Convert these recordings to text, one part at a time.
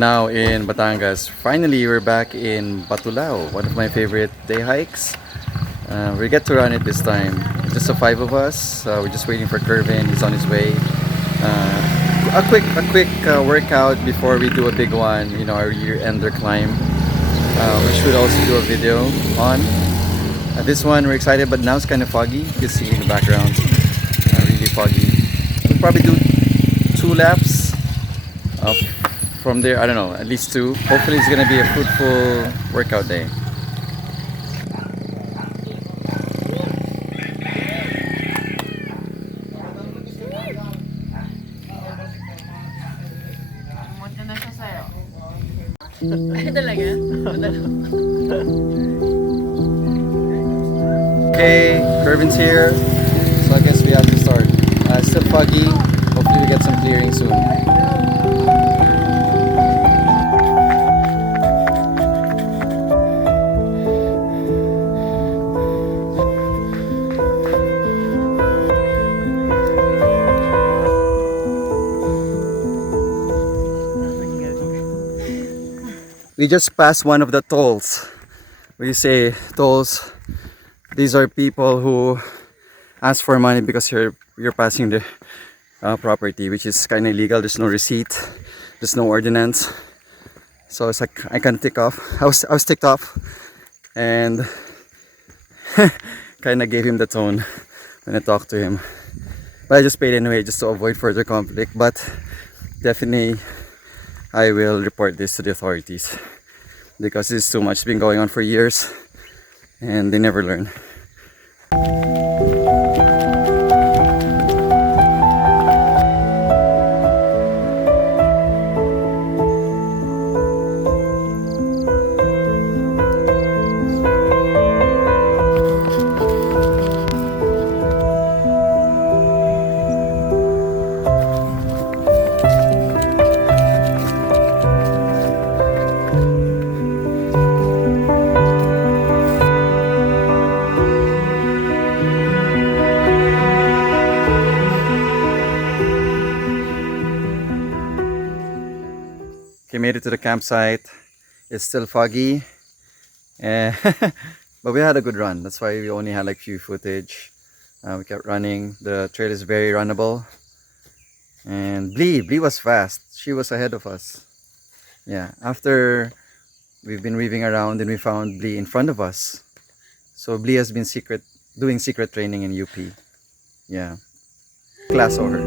now in Batangas. Finally, we're back in Batulao, one of my favorite day hikes. We get to run it this time. Just the five of us. We're just waiting for Kervin. He's on his way. A quick workout before we do a big one. You know, our year-ender climb. We should also do a video on this one. We're excited, but now it's kind of foggy. You can see in the background, really foggy. We'll probably do 2 laps. From there, I don't know, at least 2. Hopefully it's gonna be a fruitful workout day. Okay, Kervin's here, so I guess we have to start. Still foggy. Hopefully we get some clearing soon. We just passed one of the tolls. We say tolls. These are people who ask for money because you're passing the property, which is kind of illegal. There's no receipt. There's no ordinance. So it's like I can tick off. I was ticked off, and kind of gave him the tone when I talked to him. But I just paid anyway, just to avoid further conflict. But definitely, I will report this to the authorities because this is too much. It's been going on for years and they never learn. Okay, made it to the campsite. It's still foggy, but we had a good run. That's why we only had like few footage. We kept running. The trail is very runnable, and Blee was fast. She was ahead of us. Yeah, after we've been weaving around, and we found Blee in front of us. So Blee has been doing secret training in UP. Yeah, class over.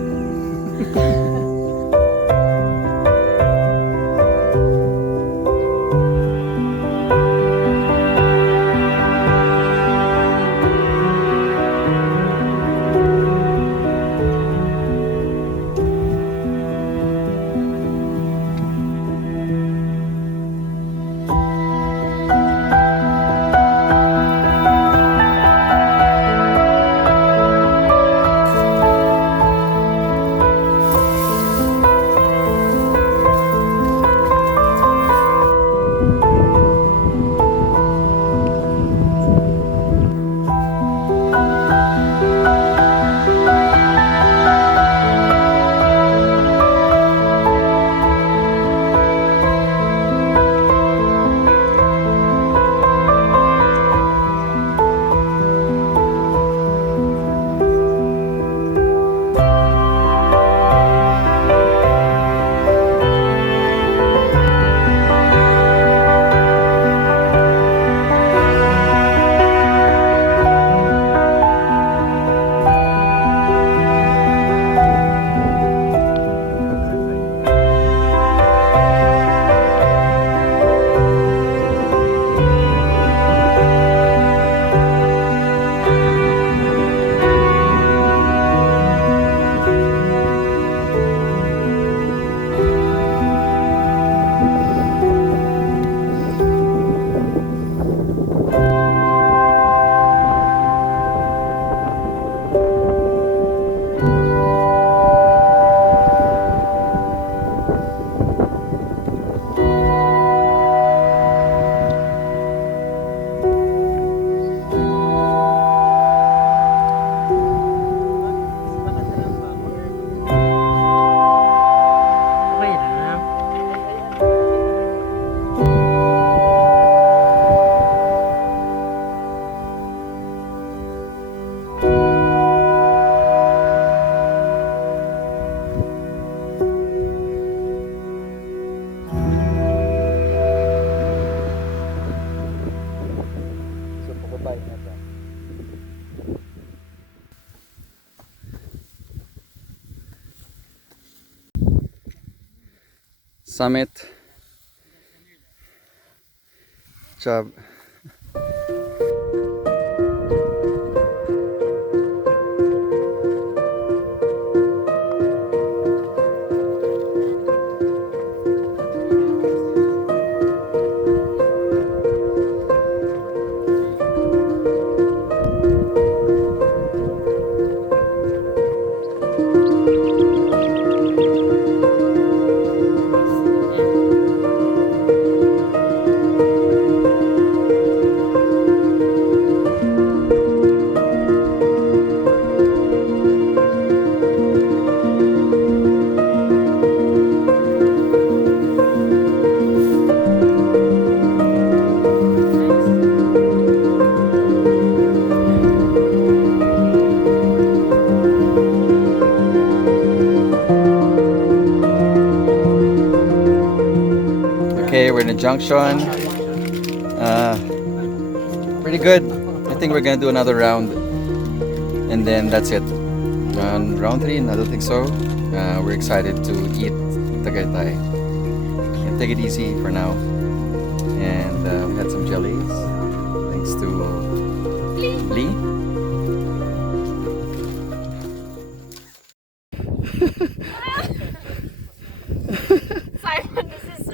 summit. Job. Okay, we're in a junction. Pretty good. I think we're gonna do another round, and then that's it. Round 3, I don't think so. We're excited to eat Tagaytay. And take it easy for now. And we had some jellies, thanks to Lee. Simon, this is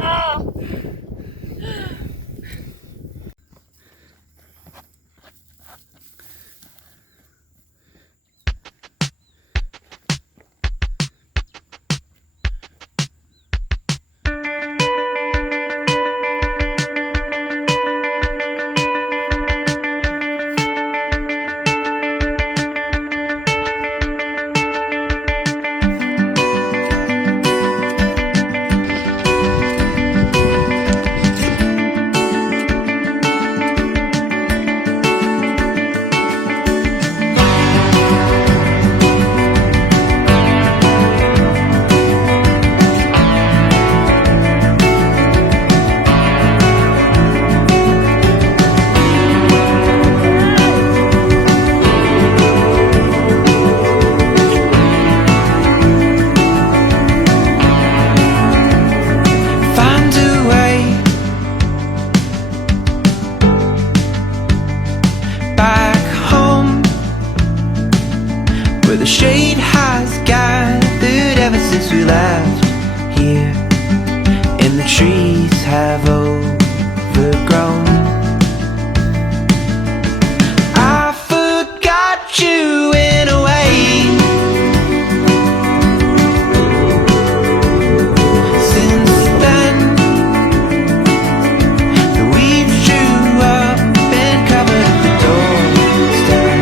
where the shade has gathered ever since we left here, and the trees have overgrown. I forgot you in a way. Since then, the weeds drew up and covered the doorstep,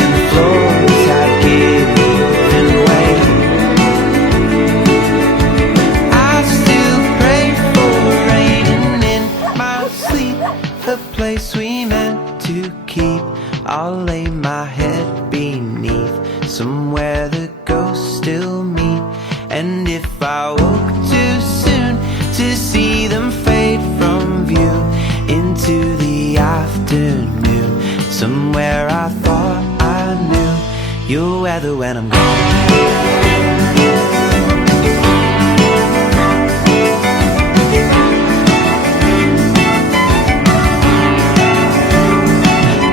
and the floors have given way. I still pray for rain, and in my sleep, the place we meant to keep, I'll lay my head beneath, somewhere the ghosts still meet. And if I woke too soon to see them fade from view into the afternoon, somewhere I thought I knew your weather when I'm gone.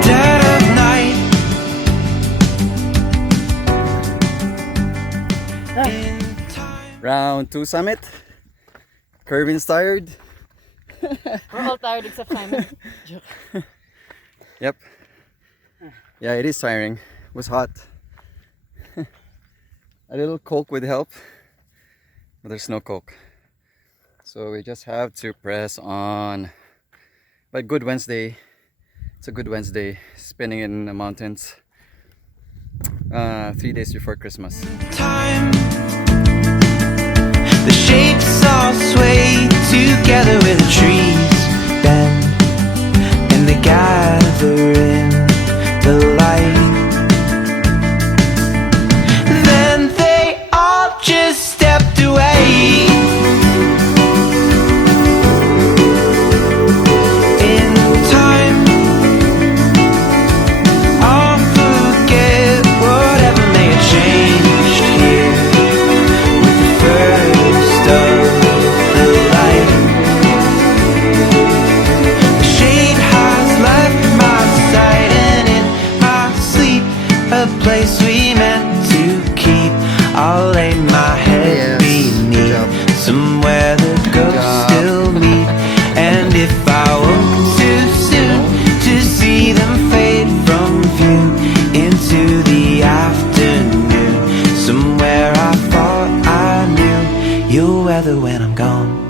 Dead of night, in time. Round 2 summit. Kervin's tired. we're all tired except Simon. Joke. Yep. Yeah, it is tiring. It was hot. A little Coke would help, but there's no Coke. So we just have to press on. But good Wednesday. It's a good Wednesday. Spending in the mountains. 3 days before Christmas. Time, the shapes all sway together where the trees bend and they gather in the light. Then they all just stepped away. In time, I'll forget whatever may have changed here with the first of place we meant to keep. I'll lay my head beneath somewhere the ghosts still meet. And if I woke too soon to see them fade from view into the afternoon, somewhere I thought I knew you'll weather when I'm gone.